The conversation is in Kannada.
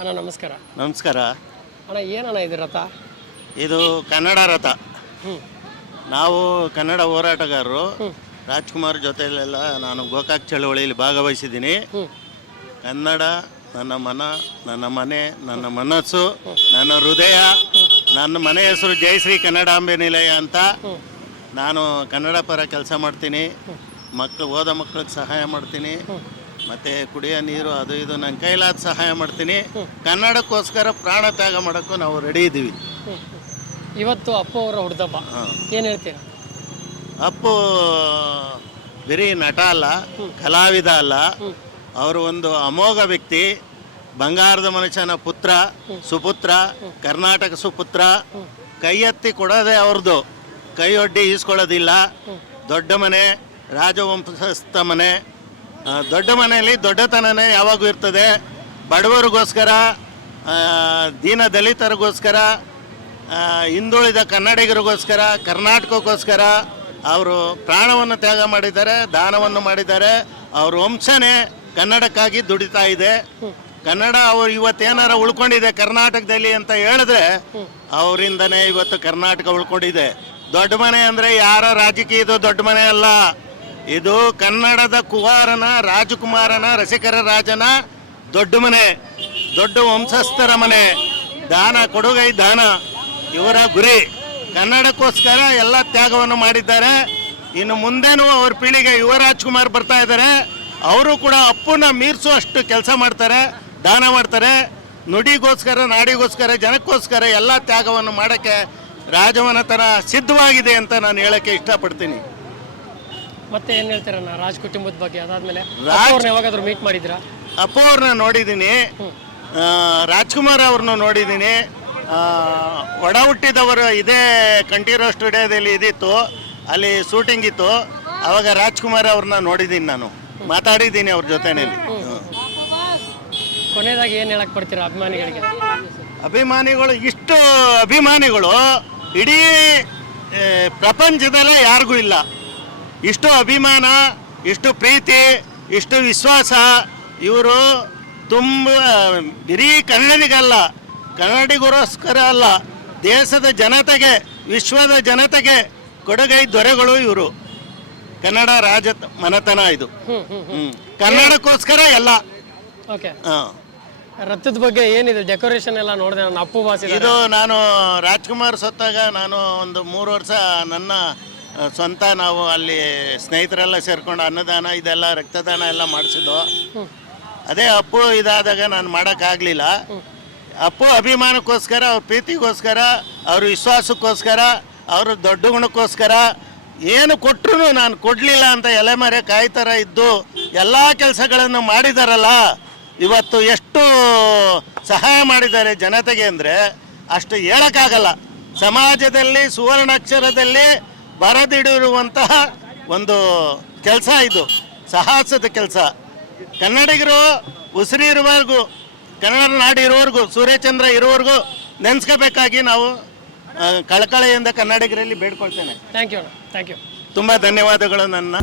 ಅಣ್ಣ ನಮಸ್ಕಾರ. ನಮಸ್ಕಾರ. ಅಣ್ಣ ಏನಣ್ಣ ಇದು ರಥ? ಇದು ಕನ್ನಡ ರಥ. ನಾವು ಕನ್ನಡ ಹೋರಾಟಗಾರರು. ರಾಜ್ಕುಮಾರ್ ಜೊತೆಲೆಲ್ಲ ನಾನು ಗೋಕಾಕ್ ಚಳವಳಿಯಲ್ಲಿ ಭಾಗವಹಿಸಿದ್ದೀನಿ. ಕನ್ನಡ ನನ್ನ ಮನ ನನ್ನ ಮನೆ ನನ್ನ ಮನಸ್ಸು ನನ್ನ ಹೃದಯ ನನ್ನ ಮನೆ ಹೆಸರು ಜಯಶ್ರೀ ಕನ್ನಡಾಂಬೆ ನಿಲಯ ಅಂತ ನಾನು ಕನ್ನಡ ಪರ ಕೆಲಸ ಮಾಡ್ತೀನಿ. ಮಕ್ಕಳು ಓದೋ ಮಕ್ಕಳಿಗೆ ಸಹಾಯ ಮಾಡ್ತೀನಿ. ಮತ್ತು ಕುಡಿಯೋ ನೀರು ಅದು ಇದು ನನ್ನ ಕೈಲಾದ ಸಹಾಯ ಮಾಡ್ತೀನಿ. ಕನ್ನಡಕ್ಕೋಸ್ಕರ ಪ್ರಾಣ ತ್ಯಾಗ ಮಾಡೋಕ್ಕೂ ನಾವು ರೆಡಿ ಇದ್ದೀವಿ ಇವತ್ತು ಅಪ್ಪು ಅವರ ಹುಡ್ದಪ್ಪ. ಏನು ಹೇಳ್ತೀರಾ? ಅಪ್ಪು ಬರೀ ನಟ ಅಲ್ಲ ಕಲಾವಿದ ಅಲ್ಲ. ಅವರು ಒಂದು ಅಮೋಘ ವ್ಯಕ್ತಿ ಬಂಗಾರದ ಮನುಷ್ಯನ ಪುತ್ರ ಸುಪುತ್ರ ಕರ್ನಾಟಕ ಸುಪುತ್ರ. ಕೈ ಎತ್ತಿ ಕೊಡೋದೇ ಅವ್ರದ್ದು ಕೈಯೊಡ್ಡಿ ಒಡ್ಡಿ ಈಸ್ಕೊಳ್ಳೋದಿಲ್ಲ. ದೊಡ್ಡ ಮನೆ ರಾಜವಂಶಸ್ಥ ಮನೆ. ದೊಡ್ಡ ಮನೆಯಲ್ಲಿ ದೊಡ್ಡತನನೇ ಯಾವಾಗೂ ಇರ್ತದೆ. ಬಡವರಿಗೋಸ್ಕರ ದೀನ ದಲಿತರಿಗೋಸ್ಕರ ಹಿಂದುಳಿದ ಕನ್ನಡಿಗರಿಗೋಸ್ಕರ, ಕರ್ನಾಟಕಕ್ಕೋಸ್ಕರ ಅವರು ಪ್ರಾಣವನ್ನು ತ್ಯಾಗ ಮಾಡಿದ್ದಾರೆ, ದಾನವನ್ನು ಮಾಡಿದ್ದಾರೆ. ಅವ್ರ ವಂಶನೇ ಕನ್ನಡಕ್ಕಾಗಿ ದುಡಿತಾ ಇದೆ. ಕನ್ನಡ ಅವ್ರು ಇವತ್ತೇನಾರ ಉಳ್ಕೊಂಡಿದೆ ಕರ್ನಾಟಕದಲ್ಲಿ ಅಂತ ಹೇಳಿದ್ರೆ ಅವರಿಂದನೇ ಇವತ್ತು ಕರ್ನಾಟಕ ಉಳ್ಕೊಂಡಿದೆ. ದೊಡ್ಡ ಮನೆ ಅಂದರೆ ಯಾರ ರಾಜಕೀಯದ ದೊಡ್ಡ ಮನೆ ಅಲ್ಲ. ಇದು ಕನ್ನಡದ ಕುವಾರನ ರಾಜಕುಮಾರನ, ರಸಿಕರ ರಾಜನ ದೊಡ್ಡ ಮನೆ, ದೊಡ್ಡ ವಂಶಸ್ಥರ ಮನೆ. ದಾನ ಕೊಡುಗೈ ದಾನ. ಇವರ ಗುರಿ. ಕನ್ನಡಕ್ಕೋಸ್ಕರ ಎಲ್ಲ ತ್ಯಾಗವನ್ನು ಮಾಡಿದ್ದಾರೆ. ಇನ್ನು ಮುಂದೆನೂ ಅವ್ರ ಪೀಳಿಗೆ ಯುವ ರಾಜ್ಕುಮಾರ್ ಬರ್ತಾ ಇದ್ದಾರೆ. ಅವರು ಕೂಡ ಅಪ್ಪನ ಮೀರಿಸುವಷ್ಟು ಕೆಲಸ ಮಾಡ್ತಾರೆ, ದಾನ ಮಾಡ್ತಾರೆ. ನುಡಿಗೋಸ್ಕರ, ನಾಡಿಗೋಸ್ಕರ, ಜನಕ್ಕೋಸ್ಕರ ಎಲ್ಲ ತ್ಯಾಗವನ್ನು ಮಾಡೋಕ್ಕೆ ರಾಜಮನೆತನ ಸಿದ್ಧವಾಗಿದೆ ಅಂತ ನಾನು ಹೇಳೋಕ್ಕೆ ಇಷ್ಟಪಡ್ತೀನಿ. ಮತ್ತೆ ಏನು ಹೇಳ್ತೀರಣ್ಣ ರಾಜ್ ಕುಟುಂಬದ ಬಗ್ಗೆ ಅದಾದ್ಮೇಲೆ ರಾಜ್- ಅವ್ರನ್ನ ಯಾವಾಗಾದ್ರೂ ಮೀಟ್ ಮಾಡಿದ್ರಾ ಅಪ್ಪು ಅವ್ರನ್ನ ನೋಡಿದ್ದೀನಿ ಆ, ರಾಜ್ಕುಮಾರ್ ಅವ್ರನ್ನ ನೋಡಿದ್ದೀನಿ. ಆ, ಒಡ ಹುಟ್ಟಿದವರು ಇದೇ ಕಂಠೀರೋ ಸ್ಟುಡಿಯೋದಲ್ಲಿ ಇದಿತ್ತು. ಅಲ್ಲಿ ಶೂಟಿಂಗ್ ಇತ್ತು. ಅವಾಗ ರಾಜ್ಕುಮಾರ್ ಅವ್ರನ್ನ ನೋಡಿದ್ದೀನಿ ನಾನು. ಮಾತಾಡಿದ್ದೀನಿ ಅವ್ರ ಜೊತೆನಲ್ಲಿ. ಕೊನೆಯದಾಗಿ ಏನು ಹೇಳಕ್ ಬರ್ತೀರಾ ಅಭಿಮಾನಿಗಳಿಗೆ? ಅಭಿಮಾನಿಗಳು ಇಷ್ಟು ಅಭಿಮಾನಿಗಳು ಇಡೀ ಆ, ಪ್ರಪಂಚದಲ್ಲೇ ಯಾರಿಗೂ ಇಲ್ಲ. ಇಷ್ಟು ಅಭಿಮಾನ ಇಷ್ಟು ಪ್ರೀತಿ ಇಷ್ಟು ವಿಶ್ವಾಸ ಇವರು ತುಂಬ ಬರೀ ಕನ್ನಡಿಗಲ್ಲ ಕನ್ನಡಿಗರೋಸ್ಕರ ಅಲ್ಲ ದೇಶದ ಜನತೆಗೆ ವಿಶ್ವದ ಜನತೆಗೆ ಕೊಡುಗೈ ದೊರೆಗಳು ಇವರು. ಕನ್ನಡ ರಾಜ ಮನೆತನ ಇದು. ಕನ್ನಡಕ್ಕೋಸ್ಕರ ಎಲ್ಲ. ರಥದ ಬಗ್ಗೆ ಏನಿದೆ? ಡೆಕೋರೇಷನ್ ಎಲ್ಲ ನೋಡಿದೆ ನಾನು ಅಪ್ಪು ಭಾಷೆ ಇದು ನಾನು ರಾಜ್ಕುಮಾರ್ ಸತ್ತಾಗ ನಾನು ಒಂದು ಮೂರು ವರ್ಷ ನನ್ನ ಸ್ವಂತ ನಾವು ಅಲ್ಲಿ ಸ್ನೇಹಿತರೆಲ್ಲ ಸೇರ್ಕೊಂಡು ಅನ್ನದಾನ ಇದೆಲ್ಲ ರಕ್ತದಾನ ಎಲ್ಲ ಮಾಡಿಸಿದ್ದು. ಅದೇ ಅಪ್ಪು ಇದಾದಾಗ ನಾನು ಮಾಡೋಕ್ಕಾಗಲಿಲ್ಲ ಅಪ್ಪು ಅಭಿಮಾನಕ್ಕೋಸ್ಕರ ಅವ್ರ ಪ್ರೀತಿಗೋಸ್ಕರ ಅವ್ರ ವಿಶ್ವಾಸಕ್ಕೋಸ್ಕರ ಅವ್ರ ದೊಡ್ಡ ಗುಣಕ್ಕೋಸ್ಕರ ಏನು ಕೊಟ್ಟರು ನಾನು ಕೊಡಲಿಲ್ಲ ಅಂತ ಎಲೆಮರೆ ಕಾಯ್ತಾರ ಇದ್ದು ಎಲ್ಲ ಕೆಲಸಗಳನ್ನು ಮಾಡಿದಾರಲ್ಲ ಇವತ್ತು ಎಷ್ಟು ಸಹಾಯ ಮಾಡಿದ್ದಾರೆ ಜನತೆಗೆ ಅಂದರೆ ಅಷ್ಟು ಹೇಳೋಕ್ಕಾಗಲ್ಲ. ಸಮಾಜದಲ್ಲಿ ಸುವರ್ಣಾಕ್ಷರದಲ್ಲಿ ಬರೆದಿಡಿರುವಂತಹ ಒಂದು ಕೆಲಸ ಇದು ಸಾಹಸದ ಕೆಲಸ. ಕನ್ನಡಿಗರು ಉಸಿರಿ ಇರುವವರೆಗೂ ಕನ್ನಡ ನಾಡು ಇರೋವರೆಗೂ ಸೂರ್ಯಚಂದ್ರ ಇರೋವರೆಗೂ ನೆನೆಸ್ಕೋಬೇಕಾಗಿ ನಾವು ಕಳಕಳೆಯಿಂದ ಕನ್ನಡಿಗರಲ್ಲಿ ಬೇಡ್ಕೊಳ್ತೇನೆ. ಥ್ಯಾಂಕ್ ಯು ಥ್ಯಾಂಕ್ ಯು ತುಂಬ ಧನ್ಯವಾದಗಳು ನನ್ನ.